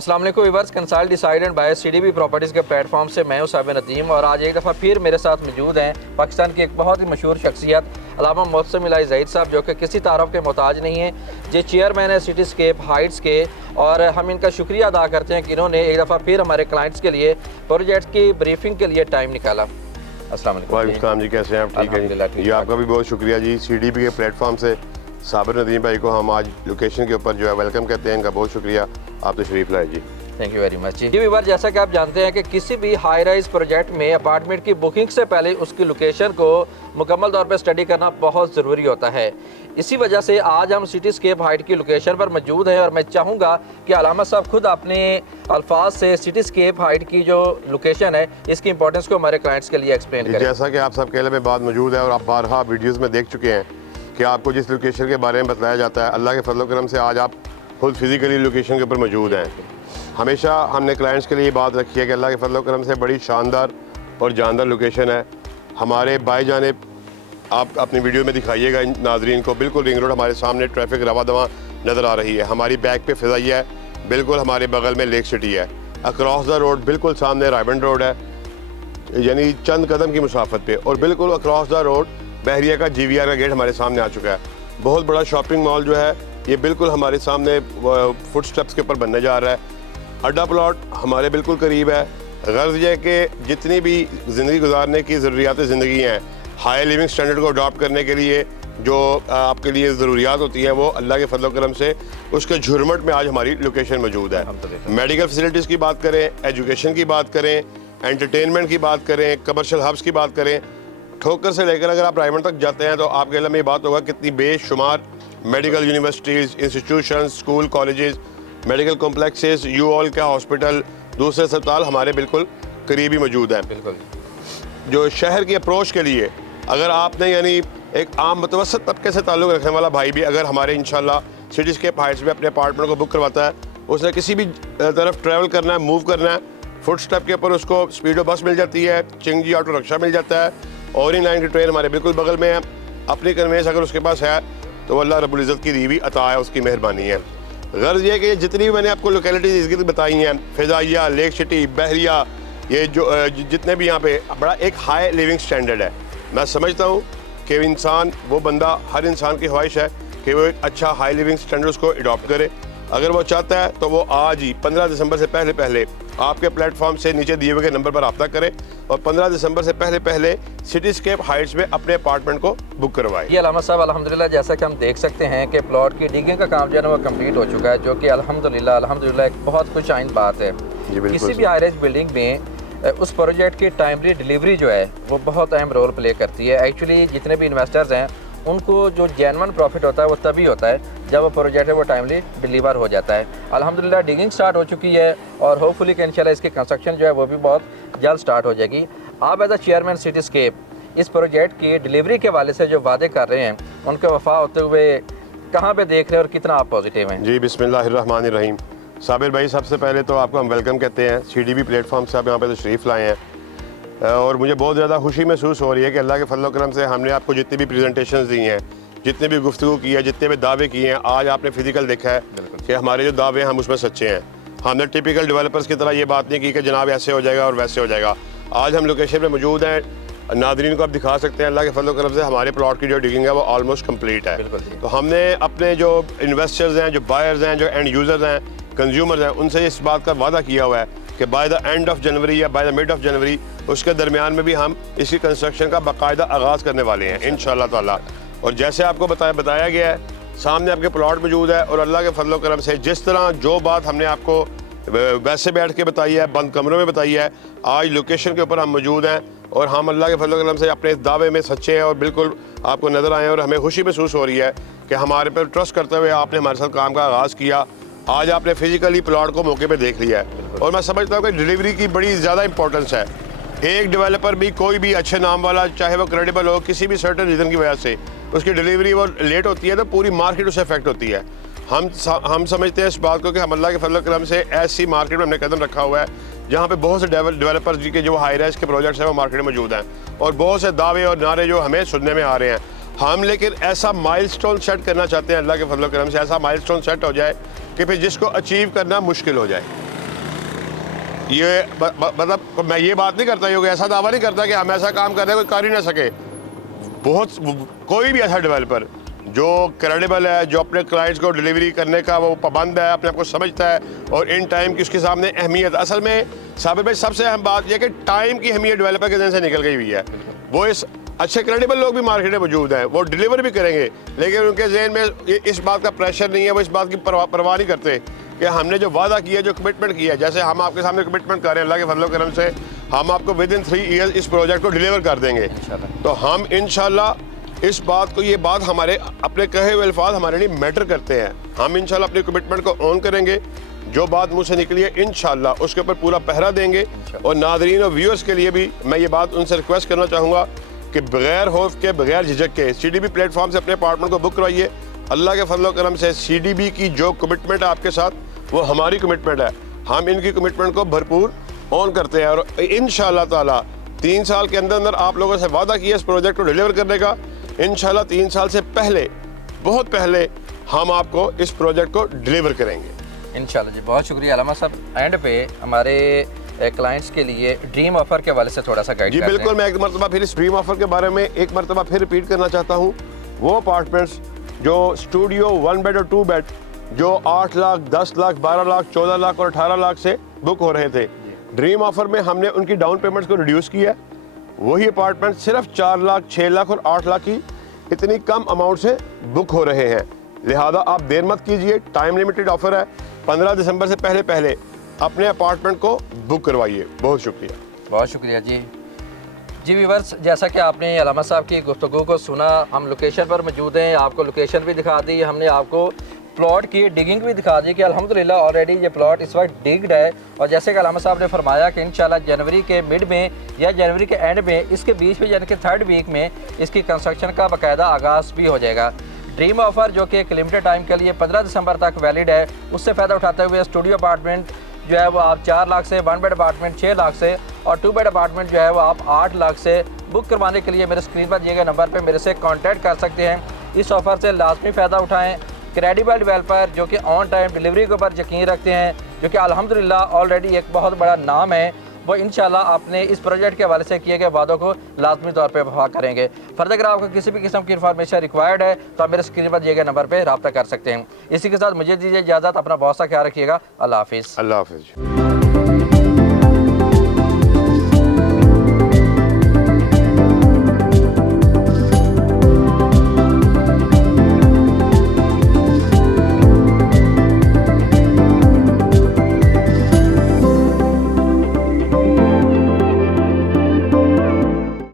अस्सलाम वालेकुम viewers, consult decide and buy CDB properties के प्लेटफॉर्म से मैं हूं साबिर नदीम और आज एक दफ़ा फिर मेरे साथ मौजूद हैं पाकिस्तान की एक बहुत ही मशहूर शख्सियत अल्लामा मोहसिन इलाही ज़हीर साहब, जो कि किसी तारफ़ के मोहताज नहीं हैं। ये चेयरमैन है सिटीस्केप हाइट्स के और हम इनका शुक्रिया अदा करते हैं कि इन्होंने एक दफ़ा फिर हमारे क्लाइंट्स के लिए प्रोजेक्ट की ब्रीफिंग के लिए टाइम निकाला। अस्सलाम वालेकुम जी, कैसे हैं आप? ठीक है जी, आपका भी बहुत शुक्रिया जी। सीडीबी के प्लेटफॉर्म से साबिर नदीम भाई को हम आज लोकेशन के ऊपर जो है वेलकम कहते हैं। इनका बहुत शुक्रिया, आप तशरीफ़ लाए जी। थैंक यू वेरी मच जी। व्यूअर, जैसा कि आप जानते हैं कि किसी भी हाई राइज प्रोजेक्ट में अपार्टमेंट की बुकिंग से पहले उसकी लोकेशन को मुकम्मल तौर पर स्टडी करना बहुत ज़रूरी होता है। इसी वजह से आज हम सिटीस्केप हाइट की लोकेशन पर मौजूद हैं और मैं चाहूँगा कि अल्लामा साहब खुद अपने अल्फाज से सिटीस्केप हाइट की जो लोकेशन है इसकी इंपॉर्टेंस को हमारे क्लाइंट्स के लिए एक्सप्लेन करें। जैसा कि आप सब केले में बात मौजूद है और आप बारहा वीडियोज़ में देख चुके हैं कि आपको जिस लोकेशन के बारे में बताया जाता है, अल्लाह के फजल करम से आज आप खुद फिज़िकली लोकेशन के ऊपर मौजूद हैं। हमेशा हमने क्लाइंट्स के लिए ये बात रखी है कि अल्लाह के फजल करम से बड़ी शानदार और जानदार लोकेशन है। हमारे बाएं जानिब आप अपनी वीडियो में दिखाइएगा नाजरीन को, बिल्कुल रिंग रोड हमारे सामने ट्रैफिक रवा दवा नज़र आ रही है। हमारी बैक पे फ़िज़ाइया है, बिल्कुल हमारे बगल में लेक सिटी है। अक्रॉस द रोड बिल्कुल सामने रायबंड रोड है, यानी चंद कदम की मुसाफत पे, और बिल्कुल अक्रॉस द रोड बहरिया का GVR का गेट हमारे सामने आ चुका है। बहुत बड़ा शॉपिंग मॉल जो है ये बिल्कुल हमारे सामने फुट स्टेप्स के ऊपर बनने जा रहा है। अड्डा प्लॉट हमारे बिल्कुल करीब है। गर्ज ये कि जितनी भी ज़िंदगी गुजारने की ज़रूरियात ज़िंदगी हैं, हाई लिविंग स्टैंडर्ड को अडॉप्ट करने के लिए जो आपके लिए ज़रूरियात होती हैं, वो अल्लाह के फजल करम से उसके झुरमट में आज हमारी लोकेशन मौजूद है। मेडिकल फैसिलिटीज़ की बात करें, एजुकेशन की बात करें, एंटरटेनमेंट की बात करें, कमर्शियल हब्स की बात करें, ठोकर से लेकर अगर आप रायमंड तक जाते हैं तो आपके इल्म में ये बात होगा कितनी बेशुमार medical universities, institution, school, colleges, medical complexes, यूऑल का हॉस्पिटल, दूसरे अस्पताल हमारे बिल्कुल करीब ही मौजूद हैं। बिल्कुल जो शहर की अप्रोच के लिए अगर आपने यानी एक आम मुतवसत तबके से ताल्लुक़ रखने वाला भाई भी अगर हमारे इंशाल्लाह सिटीस्केप हाइट्स में अपने अपार्टमेंट को बुक करवाता है, उसने किसी भी तरफ ट्रैवल करना है, मूव करना है, फुट स्टेप के ऊपर उसको स्पीडो बस मिल जाती है, चिंगी ऑटो रिक्शा मिल जाता है, और इन लाइन की ट्रेन हमारे बिल्कुल बगल में है। अपनी कन्वेंस अगर उसके पास है तो अल्लाह रब्बुल इज़्ज़त की दी हुई अता है, उसकी मेहरबानी है। गर्ज ये कि जितनी भी मैंने आपको लोकेलिटीज़ इसकी बताई हैं, फ़िज़ाइया, लेक सिटी, बहरिया, ये जो जितने भी यहाँ पे बड़ा एक हाई लिविंग स्टैंडर्ड है। मैं समझता हूँ कि इंसान वो बंदा, हर इंसान की ख्वाहिश है कि वो एक अच्छा हाई लिविंग स्टैंडर्ड्स को अडॉप्ट करे। अगर वो चाहता है तो वो आज ही 15 दिसंबर से पहले आपके प्लेटफॉर्म से नीचे दिए हुए नंबर पर रब्ता करें और 15 दिसंबर से पहले सिटीस्केप हाइट्स में अपने अपार्टमेंट को बुक करवाएं। ये अल्लामा साहब अल्हम्दुलिल्लाह, जैसा कि हम देख सकते हैं कि प्लॉट की डिगिंग का काम जो है ना वो कंप्लीट हो चुका है, जो कि अल्हम्दुलिल्लाह एक बहुत खुशआइंद बात है। किसी भी हाई राइज बिल्डिंग में उस प्रोजेक्ट की टाइमली डिलीवरी जो है वो बहुत अहम रोल प्ले करती है। एक्चुअली जितने भी इन्वेस्टर्स हैं उनको जो जेन्युइन प्रॉफिट होता है वो तभी होता है जब वो प्रोजेक्ट है वो टाइमली डिलीवर हो जाता है। अल्हम्दुलिल्लाह डिगिंग स्टार्ट हो चुकी है और होपफुली कि इंशाल्लाह इसकी कंस्ट्रक्शन जो है वो भी बहुत जल्द स्टार्ट हो जाएगी। आप एज अ चेयरमैन सिटीस्केप इस प्रोजेक्ट की डिलीवरी के वाले से जो वादे कर रहे हैं उनके वफा होते हुए कहाँ पर देख रहे हैं और कितना आप पॉजिटिव हैं? जी, बिस्मिल्लाहिर्रहमानिर्रहीम। साबिर भाई, सबसे पहले तो आपको हम वेलकम कहते हैं। सीडीबी प्लेटफॉर्म से आप यहाँ पर तशरीफ़ लाए हैं और मुझे बहुत ज़्यादा खुशी महसूस हो रही है कि अल्लाह के फजल करम से हमने आपको जितनी भी प्रेजेंटेशंस दी हैं, जितने भी गुफ्तगू की है, जितने भी दावे किए हैं, आज आपने फिजिकल देखा है कि हमारे जो दावे हैं हम उसमें सच्चे हैं। हमने टिपिकल डेवलपर्स की तरह ये बात नहीं की कि जनाब ऐसे हो जाएगा और वैसे हो जाएगा। आज हम लोकेशन पे मौजूद हैं, नादरीन को आप दिखा सकते हैं। अल्लाह के फजल करम से हमारे प्लॉट की जो डिगिंग है वो ऑलमोस्ट कम्प्लीट है। तो हमने अपने जो इन्वेस्टर्स हैं, जो बायर्स हैं, जो एंड यूज़र्स हैं, कंज्यूमर्स हैं, उनसे इस बात का वादा किया हुआ है कि by the end of January या by the mid of January उसके दरमियान में भी हम इसकी कंस्ट्रक्शन का बाकायदा आगाज़ करने वाले हैं इंशाअल्लाह ताला। और जैसे आपको बताया गया है, सामने आपके प्लॉट मौजूद है और अल्लाह के फजल करम से जिस तरह जो बात हमने आपको वैसे बैठ के बताई है, बंद कमरों में बताई है, आज लोकेशन के ऊपर हम मौजूद हैं और हम अल्लाह के फजल करम से अपने इस दावे में सच्चे हैं और बिल्कुल आपको नज़र आए। और हमें खुशी महसूस हो रही है कि हमारे पर ट्रस्ट करते हुए आपने हमारे साथ काम का आगाज़ किया। आज आपने फिजिकली प्लॉट को मौके पे देख लिया है और मैं समझता हूँ कि डिलीवरी की बड़ी ज़्यादा इंपॉर्टेंस है। एक डेवलपर भी, कोई भी अच्छे नाम वाला, चाहे वो क्रेडिबल हो, किसी भी सर्टेन रीज़न की वजह से उसकी डिलीवरी वो लेट होती है तो पूरी मार्केट उससे अफेक्ट होती है। हम समझते हैं इस बात को कि हम अल्लाह के फजल करम से ऐसी मार्केट में हमने कदम रखा हुआ है जहाँ पे बहुत से डेवलपर्स जी के जो हाई राइज के प्रोजेक्ट्स हैं वो मार्केट में मौजूद हैं और बहुत से दावे और नारे जो हमें सुनने में आ रहे हैं। हम लेकिन ऐसा माइलस्टोन सेट करना चाहते हैं, अल्लाह के फजल करम से ऐसा माइलस्टोन सेट हो जाए कि फिर जिसको अचीव करना मुश्किल हो जाए। ये मतलब मैं ये बात नहीं करता, ये ऐसा दावा नहीं करता कि हम ऐसा काम कर रहे हैं कोई कर ही ना सके। बहुत कोई भी ऐसा डेवलपर जो क्रेडिबल है, जो अपने क्लाइंट्स को डिलीवरी करने का वो पाबंद है, अपने आप को समझता है और इन टाइम की उसके सामने अहमियत, असल में साबिर भाई सबसे अहम बात यह कि टाइम की अहमियत डेवलपर के दिन से निकल गई हुई है। वो इस अच्छे क्रेडिबल लोग भी मार्केट में मौजूद हैं, वो डिलीवर भी करेंगे, लेकिन उनके जहन में इस बात का प्रेशर नहीं है, वो इस बात की परवाह नहीं करते कि हमने जो वादा किया, जो कमिटमेंट किया, जैसे हम आपके सामने कमिटमेंट कर रहे हैं अल्लाह के फजल करम से, हम आपको विद इन 3 ईयर्स इस प्रोजेक्ट को डिलीवर कर देंगे। तो हम इंशाल्लाह इस बात को, ये बात हमारे अपने कहे हुए अल्फाज हमारे लिए मैटर करते हैं। हम इंशाल्लाह अपनी कमिटमेंट को ऑन करेंगे, जो बात मुँह से निकली है इंशाल्लाह उसके ऊपर पूरा पहरा देंगे। और नादरीन और व्यूअर्स के लिए भी मैं ये बात उनसे रिक्वेस्ट करना चाहूँगा कि बगैर खौफ के, बगैर झिझक के CDB प्लेटफॉर्म से अपने अपार्टमेंट को बुक करवाइए। अल्लाह के फजल करम से CDB की जो कमिटमेंट है आपके साथ, वो हमारी कमिटमेंट है। हम इनकी कमिटमेंट को भरपूर ऑन करते हैं और इंशाल्लाह ताला 3 साल के अंदर अंदर आप लोगों से वादा किया इस प्रोजेक्ट को डिलीवर करने का। इंशाल्लाह 3 साल से पहले, बहुत पहले हम आपको इस प्रोजेक्ट को डिलीवर करेंगे इंशाल्लाह जी। बहुत शुक्रिया अलामा साहब। एंड पे हमारे क्लाइंट्स के लिए ड्रीम ऑफर के हवाले से थोड़ा सा गाइड जी बिल्कुल। मैं एक मरतबा फिर इस ड्रीम ऑफर के बारे में एक मरतबा फिर रिपीट करना चाहता हूँ। वो अपार्टमेंट्स जो स्टूडियो 1 बेड और 2 बेड जो 8 लाख, 10 लाख, 12 लाख, 14 लाख और 18 लाख से बुक हो रहे थे, ड्रीम ऑफर में हमने उनकी डाउन पेमेंट्स को रिड्यूस किया। वही अपार्टमेंट सिर्फ 4 लाख, 6 लाख और 8 लाख की इतनी कम अमाउंट से बुक हो रहे हैं। लिहाजा आप देर मत कीजिए, टाइम लिमिटेड ऑफर है। 15 दिसंबर से पहले पहले अपने अपार्टमेंट को बुक करवाइए। बहुत शुक्रिया। बहुत शुक्रिया जी। जी व्यूअर्स, जैसा कि आपने अलामा साहब की गुफ्तगू को सुना, हम लोकेशन पर मौजूद हैं, आपको लोकेशन भी दिखा दी, हमने आपको प्लॉट की डिगिंग भी दिखा दी कि अल्हम्दुलिल्लाह ऑलरेडी ये प्लॉट इस वक्त डिग्ड है। और जैसे कि अलामा साहब ने फरमाया कि इंशाल्लाह जनवरी के मिड में या जनवरी के एंड में, इसके बीच में यानी कि 3rd वीक में इसकी कंस्ट्रक्शन का बाकायदा आगाज़ भी हो जाएगा। ड्रीम ऑफर जो कि एक लिमिटेड टाइम के लिए 15 दिसंबर तक वैलिड है, उससे फ़ायदा उठाते हुए स्टूडियो अपार्टमेंट जो है वो आप 4 लाख से, 1 बेड अपार्टमेंट 6 लाख से और 2 बेड अपार्टमेंट जो है वो आप 8 लाख से बुक करवाने के लिए मेरे स्क्रीन पर दिए गए नंबर पे मेरे से कांटेक्ट कर सकते हैं। इस ऑफ़र से लाजमी फ़ायदा उठाएं। क्रेडिबल डेवलपर जो कि ऑन टाइम डिलीवरी के ऊपर यकीन रखते हैं, जो कि अल्हम्दुलिल्लाह ऑलरेडी एक बहुत बड़ा नाम है, वो इंशाल्लाह आपने इस प्रोजेक्ट के हवाले से किए गए वादों को लाजमी तौर पे वफा करेंगे। फर्दर अगर आपको किसी भी किस्म की इन्फॉर्मेशन रिक्वायर्ड है तो आप मेरे स्क्रीन पर दिए गए नंबर पर रब्ता कर सकते हैं। इसी के साथ मुझे दीजिए इजाज़त। अपना बहुत सा ख्याल रखिएगा। अल्लाह हाफिज़। अल्लाह हाफिज़।